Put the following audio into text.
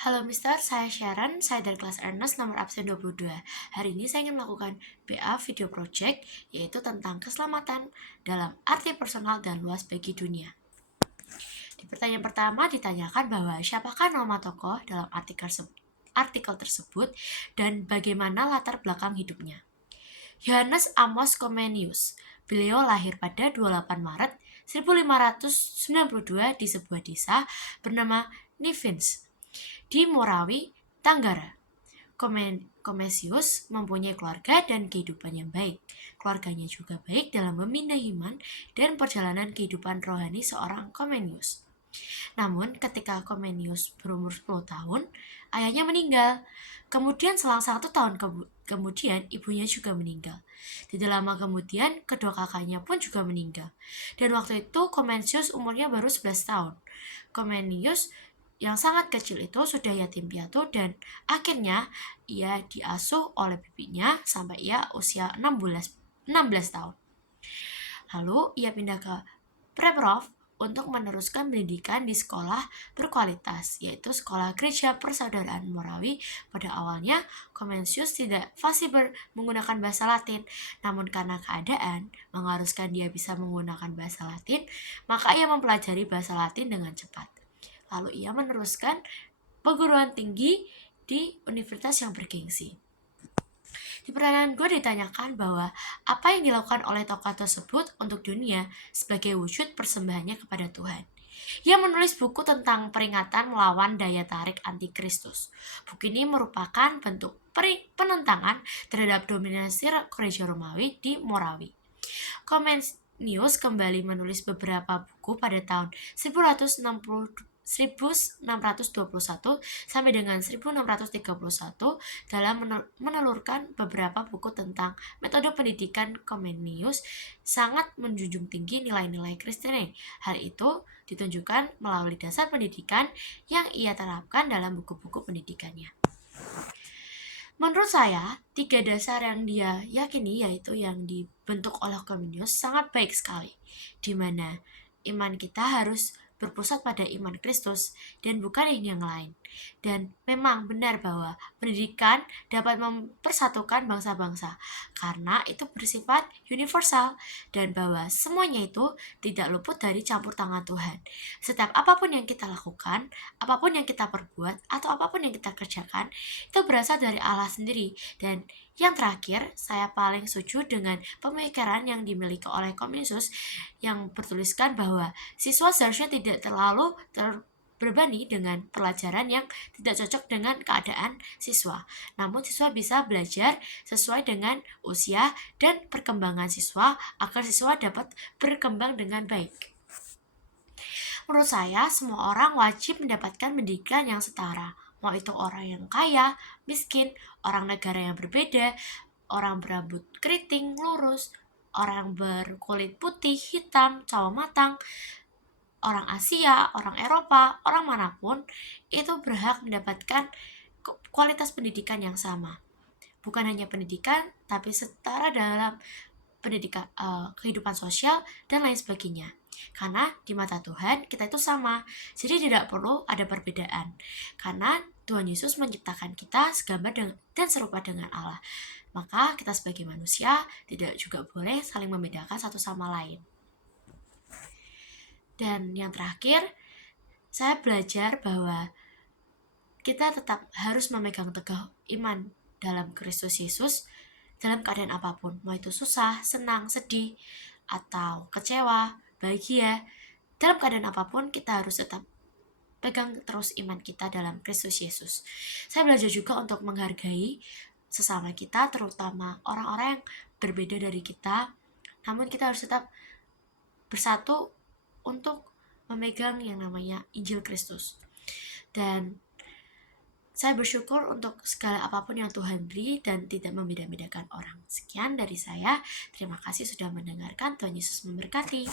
Halo Mister, saya Sharon, saya dari kelas Ernest nomor absen 22. Hari ini saya ingin melakukan BA video project, yaitu tentang keselamatan dalam arti personal dan luas bagi dunia. Di pertanyaan pertama ditanyakan bahwa siapakah nama tokoh dalam artikel tersebut dan bagaimana latar belakang hidupnya. Johannes Amos Comenius. Beliau lahir pada 28 Maret 1592 di sebuah desa bernama Nivins di Morawi, Tanggara. Komesius mempunyai keluarga dan kehidupan yang baik. Keluarganya juga baik dalam membina iman dan perjalanan kehidupan rohani seorang Komenius. Namun, ketika Komenius berumur 10 tahun, ayahnya meninggal. Kemudian selang 1 tahun kemudian, ibunya juga meninggal. Tidak lama kemudian, kedua kakaknya pun juga meninggal. Dan waktu itu, Komenius umurnya baru 11 tahun. Komenius yang sangat kecil itu sudah yatim piatu dan akhirnya ia diasuh oleh bibinya sampai ia usia 16 tahun. Lalu ia pindah ke Prepov untuk meneruskan pendidikan di sekolah berkualitas, yaitu Sekolah Gereja Persaudaraan Morawi. Pada awalnya, Komenius tidak fasih menggunakan bahasa Latin, namun karena keadaan mengharuskan dia bisa menggunakan bahasa Latin, maka ia mempelajari bahasa Latin dengan cepat. Lalu ia meneruskan perguruan tinggi di universitas yang bergengsi. Di pertanyaan gue ditanyakan bahwa apa yang dilakukan oleh tokoh tersebut untuk dunia sebagai wujud persembahannya kepada Tuhan. Ia menulis buku tentang peringatan melawan daya tarik antikristus. Buku ini merupakan bentuk penentangan terhadap dominasi Gereja Romawi di Morawi. Comenius kembali menulis beberapa buku pada tahun 1621 sampai dengan 1631 dalam menelurkan beberapa buku tentang metode pendidikan. Comenius sangat menjunjung tinggi nilai-nilai Kristen. Hal itu ditunjukkan melalui dasar pendidikan yang ia terapkan dalam buku-buku pendidikannya. Menurut saya, 3 dasar yang dia yakini yaitu yang dibentuk oleh Comenius sangat baik sekali, di mana iman kita harus berpusat pada iman Kristus dan bukan yang lain. Dan memang benar bahwa pendidikan dapat mempersatukan bangsa-bangsa karena itu bersifat universal dan bahwa semuanya itu tidak luput dari campur tangan Tuhan. Setiap apapun yang kita lakukan, apapun yang kita perbuat, atau apapun yang kita kerjakan, itu berasal dari Allah sendiri. Dan yang terakhir, saya paling setuju dengan pemikiran yang dimiliki oleh Comenius yang bertuliskan bahwa siswa seharusnya tidak terlalu berbani dengan pelajaran yang tidak cocok dengan keadaan siswa. Namun siswa bisa belajar sesuai dengan usia dan perkembangan siswa agar siswa dapat berkembang dengan baik. Menurut saya, semua orang wajib mendapatkan pendidikan yang setara. Mau itu orang yang kaya, miskin, orang negara yang berbeda, orang berambut keriting, lurus, orang berkulit putih, hitam, cawo matang, orang Asia, orang Eropa, orang manapun, itu berhak mendapatkan kualitas pendidikan yang sama. Bukan hanya pendidikan, tapi setara dalam pendidikan, kehidupan sosial, dan lain sebagainya. Karena di mata Tuhan kita itu sama, jadi tidak perlu ada perbedaan. Karena Tuhan Yesus menciptakan kita segambar dan serupa dengan Allah. Maka kita sebagai manusia tidak juga boleh saling membedakan satu sama lain. Dan yang terakhir, saya belajar bahwa kita tetap harus memegang teguh iman dalam Kristus Yesus dalam keadaan apapun, mau itu susah, senang, sedih, atau kecewa, bahagia. Dalam keadaan apapun kita harus tetap pegang terus iman kita dalam Kristus Yesus. Saya belajar juga untuk menghargai sesama kita, terutama orang-orang yang berbeda dari kita. Namun kita harus tetap bersatu untuk memegang yang namanya Injil Kristus. Dan saya bersyukur untuk segala apapun yang Tuhan beri dan tidak membeda-bedakan orang. Sekian dari saya. Terima kasih sudah mendengarkan. Tuhan Yesus memberkati.